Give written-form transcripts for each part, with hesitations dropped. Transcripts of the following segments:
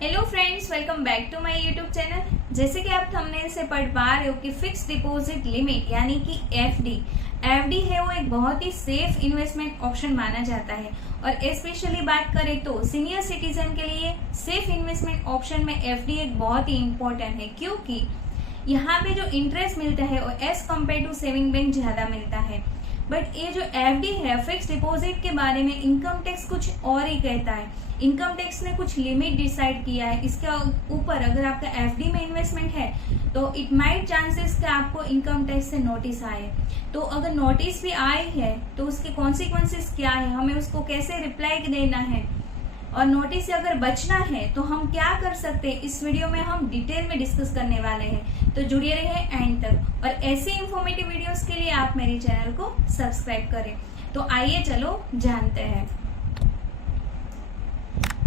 Hello friends, welcome back to my YouTube channel. जैसे कि आप थंबनेल से पढ़ पा रहे हो कि फिक्स डिपॉजिट लिमिट यानी कि एफडी है वो एक बहुत ही सेफ इन्वेस्टमेंट ऑप्शन माना जाता है। और स्पेशली बात करें तो सीनियर सिटीजन के लिए सेफ इन्वेस्टमेंट ऑप्शन में एफडी एक बहुत ही इम्पोर्टेंट है, क्योंकि यहाँ पे जो इंटरेस्ट मिलता है वो as compared to saving bank ज्यादा मिलता है। बट ये जो एफडी है फिक्स डिपॉजिट के बारे में इनकम टैक्स कुछ और ही कहता है। इनकम टैक्स ने कुछ लिमिट डिसाइड किया है। इसके ऊपर अगर आपका एफडी में इन्वेस्टमेंट है तो इट माइट चांसेस कि आपको इनकम टैक्स से नोटिस आए। तो अगर नोटिस भी आई है तो उसके कॉन्सिक्वेंसेस क्या है, हमें उसको कैसे रिप्लाई देना है और नोटिस से अगर बचना है तो हम क्या कर सकते हैं, इस वीडियो में हम डिटेल में डिस्कस करने वाले हैं। तो जुड़े रहिए एंड तक। और ऐसे इंफॉर्मेटिव वीडियोस के लिए आप मेरे चैनल को सब्सक्राइब करें। तो आइए चलो जानते हैं।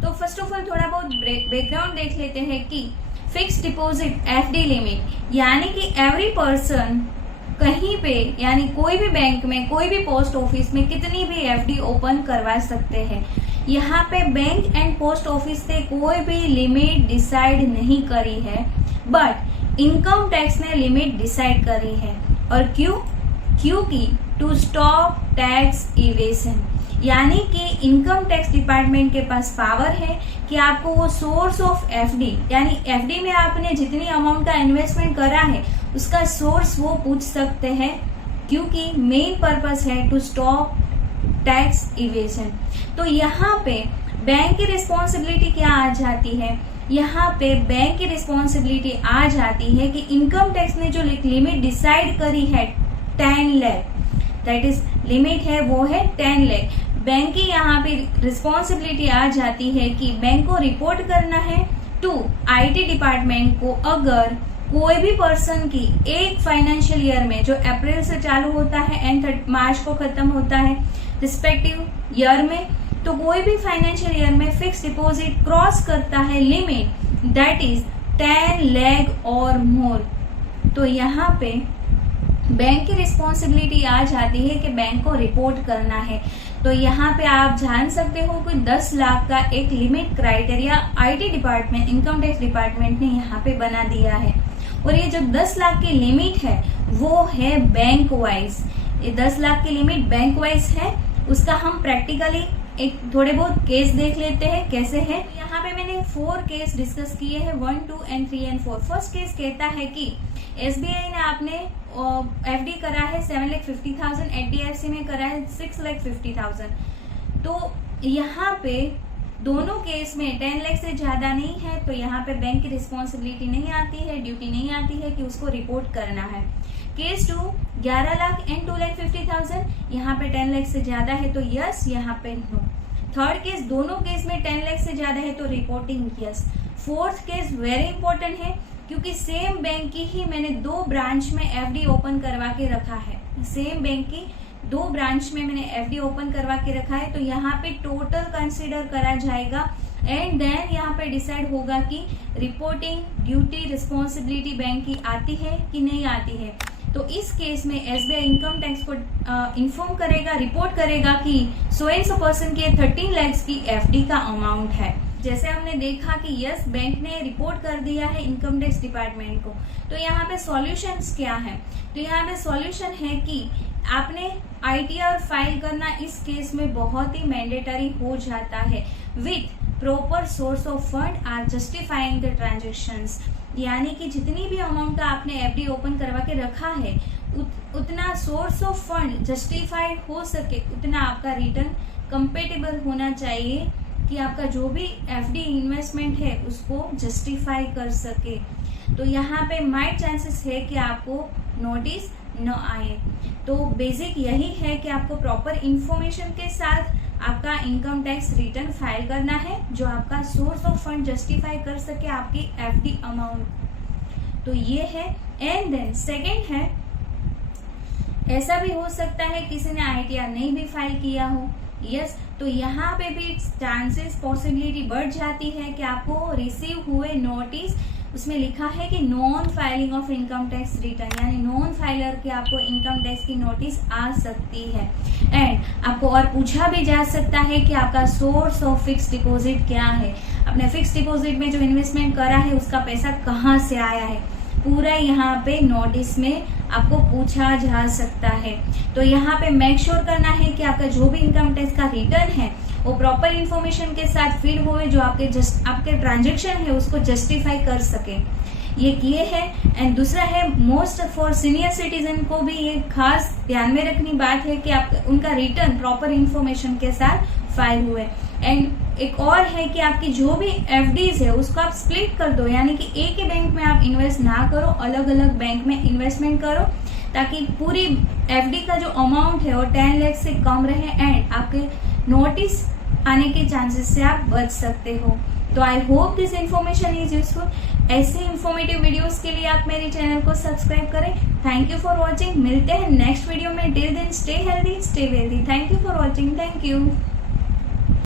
तो फर्स्ट ऑफ ऑल थोड़ा बहुत बैकग्राउंड देख लेते हैं कि फिक्स डिपॉजिट एफडी लिमिट यानी कि एवरी पर्सन कहीं पे यानी कोई भी बैंक में कोई भी पोस्ट ऑफिस में कितनी भी एफडी ओपन करवा सकते हैं। यहाँ पे बैंक एंड पोस्ट ऑफिस से कोई भी लिमिट डिसाइड नहीं करी है, बट इनकम टैक्स ने लिमिट डिसाइड करी है। और क्योंकि टू स्टॉप टैक्स इवेशन, यानी कि इनकम टैक्स डिपार्टमेंट के पास पावर है कि आपको वो सोर्स ऑफ एफडी यानी एफडी में आपने जितनी अमाउंट का इन्वेस्टमेंट करा है उसका सोर्स वो पूछ सकते हैं, क्योंकि मेन पर्पस है टू स्टॉप टैक्स इवेशन। तो यहाँ पे बैंक की रिस्पॉन्सिबिलिटी क्या आ जाती है, यहाँ पे बैंक की रिस्पॉन्सिबिलिटी आ जाती है कि इनकम टैक्स ने जो लिमिट डिसाइड करी है 10 लाख, दैट इज लिमिट है वो है 10 लाख। बैंक की यहाँ पे रिस्पॉन्सिबिलिटी आ जाती है कि बैंक को रिपोर्ट करना है टू आईटी डिपार्टमेंट को अगर कोई भी पर्सन की एक फाइनेंशियल ईयर में जो अप्रैल से चालू होता है एंड मार्च को खत्म होता है रिस्पेक्टिव ईयर में, तो कोई भी फाइनेंशियल ईयर में फिक्स डिपॉजिट क्रॉस करता है लिमिट दैट इज 10 लाख और मोर, तो यहाँ पे बैंक की रिस्पॉन्सिबिलिटी आ जाती है कि बैंक को रिपोर्ट करना है। तो यहाँ पे आप जान सकते हो कि 10 लाख का एक limit criteria IT department income tax department ने यहाँ पे बना दिया है। और ये जो 10 लाख की लिमिट है वो है बैंक वाइज, ये 10 लाख की लिमिट बैंक वाइज है। उसका हम प्रैक्टिकली एक थोड़े बहुत केस देख लेते हैं कैसे है। यहाँ पे मैंने 4 केस डिस्कस किए हैं, 1, 2 एंड 3 एंड 4। फर्स्ट केस कहता है कि एसबीआई ने आपने एफडी करा है 7,50,000, एचडीएफसी में करा है 6,50,000। तो यहाँ पे दोनों केस में 10 लाख से ज्यादा नहीं है, तो यहाँ पे बैंक की रिस्पॉन्सिबिलिटी नहीं आती है, ड्यूटी नहीं आती है कि उसको रिपोर्ट करना है। केस 2 11 लाख एंड 2,50,000, यहाँ पे 10 लाख से ज्यादा है तो यस, यहाँ पे नो। थर्ड केस दोनों केस में 10 लाख से ज्यादा है तो reporting yes. Fourth case very important है, क्योंकि सेम बैंक की ही मैंने 2 ब्रांच में एफडी ओपन करवा के रखा है। सेम बैंक की 2 ब्रांच में मैंने एफडी ओपन करवा के रखा है, तो यहाँ पे टोटल कंसीडर करा जाएगा एंड देन यहाँ पे डिसाइड होगा कि रिपोर्टिंग ड्यूटी रिस्पॉन्सिबिलिटी बैंक की आती है कि नहीं आती है। तो इस केस में एसबीआई इनकम टैक्स को इन्फॉर्म करेगा, रिपोर्ट करेगा कि सो एंड सो पर्सन के 13 लाख की एफडी का अमाउंट है। जैसे हमने देखा कि यस बैंक ने रिपोर्ट कर दिया है इनकम टैक्स डिपार्टमेंट को, तो यहाँ पे सॉल्यूशंस क्या है, तो यहाँ पे सॉल्यूशन है कि आपने आईटीआर फाइल करना इस केस में बहुत ही मैंडेटरी हो जाता है with proper source of fund or justifying the transactions, यानी कि जितनी भी अमाउंट का आपने एफडी ओपन करवा के रखा है उतना सोर्स ऑफ फंड जस्टिफाइड हो सके, उतना आपका रिटर्न कंपेटेबल होना चाहिए कि आपका जो भी एफडी इन्वेस्टमेंट है उसको जस्टिफाई कर सके। तो यहाँ पे माइट चांसेस है कि आपको नोटिस न आए। तो बेसिक यही है कि आपको प्रॉपर इंफॉर्मेशन के साथ आपका इनकम टैक्स रिटर्न फाइल करना है जो आपका सोर्स ऑफ फंड जस्टिफाई कर सके आपकी एफडी अमाउंट। तो ये है। एंड देन सेकेंड है, ऐसा भी हो सकता है किसी ने आईटीआर नहीं भी फाइल किया हो यस, तो यहाँ पे भी चांसेस पॉसिबिलिटी बढ़ जाती है कि आपको रिसीव हुए नोटिस, उसमें लिखा है कि non filing of income tax return, यानी नॉन फाइलर के आपको इनकम टैक्स की नोटिस आ सकती है। एंड आपको और पूछा भी जा सकता है कि आपका सोर्स ऑफ फिक्स डिपॉजिट क्या है, अपने फिक्स डिपॉजिट में जो इन्वेस्टमेंट करा है उसका पैसा कहाँ से आया है, पूरा यहाँ पे नोटिस में आपको पूछा जा सकता है। तो यहाँ पे मेक श्योर करना है कि आपका जो भी इनकम टैक्स का रिटर्न है वो प्रॉपर इन्फॉर्मेशन के साथ फिल होए, जो आपके ट्रांजेक्शन है उसको जस्टिफाई कर सके, ये किए हैं। एंड दूसरा है मोस्ट फॉर सीनियर सिटीजन को भी ये खास ध्यान में रखनी बात है कि आप उनका रिटर्न प्रॉपर इन्फॉर्मेशन के साथ फाइल हुए। एंड एक और है कि आपकी जो भी एफडीज है उसको आप स्प्लिट कर दो, यानी कि एक ही बैंक में आप इन्वेस्ट ना करो, अलग अलग बैंक में इन्वेस्टमेंट करो, ताकि पूरी एफडी का जो अमाउंट है वो 10 लाख से कम रहे एंड आपके नोटिस आने के चांसेस से आप बच सकते हो। तो I hope this information is useful. ऐसे इंफॉर्मेटिव वीडियोस के लिए आप मेरे चैनल को सब्सक्राइब करें। Thank you for watching. मिलते हैं नेक्स्ट वीडियो में। Till then stay healthy, stay wealthy. Thank you for watching. Thank you.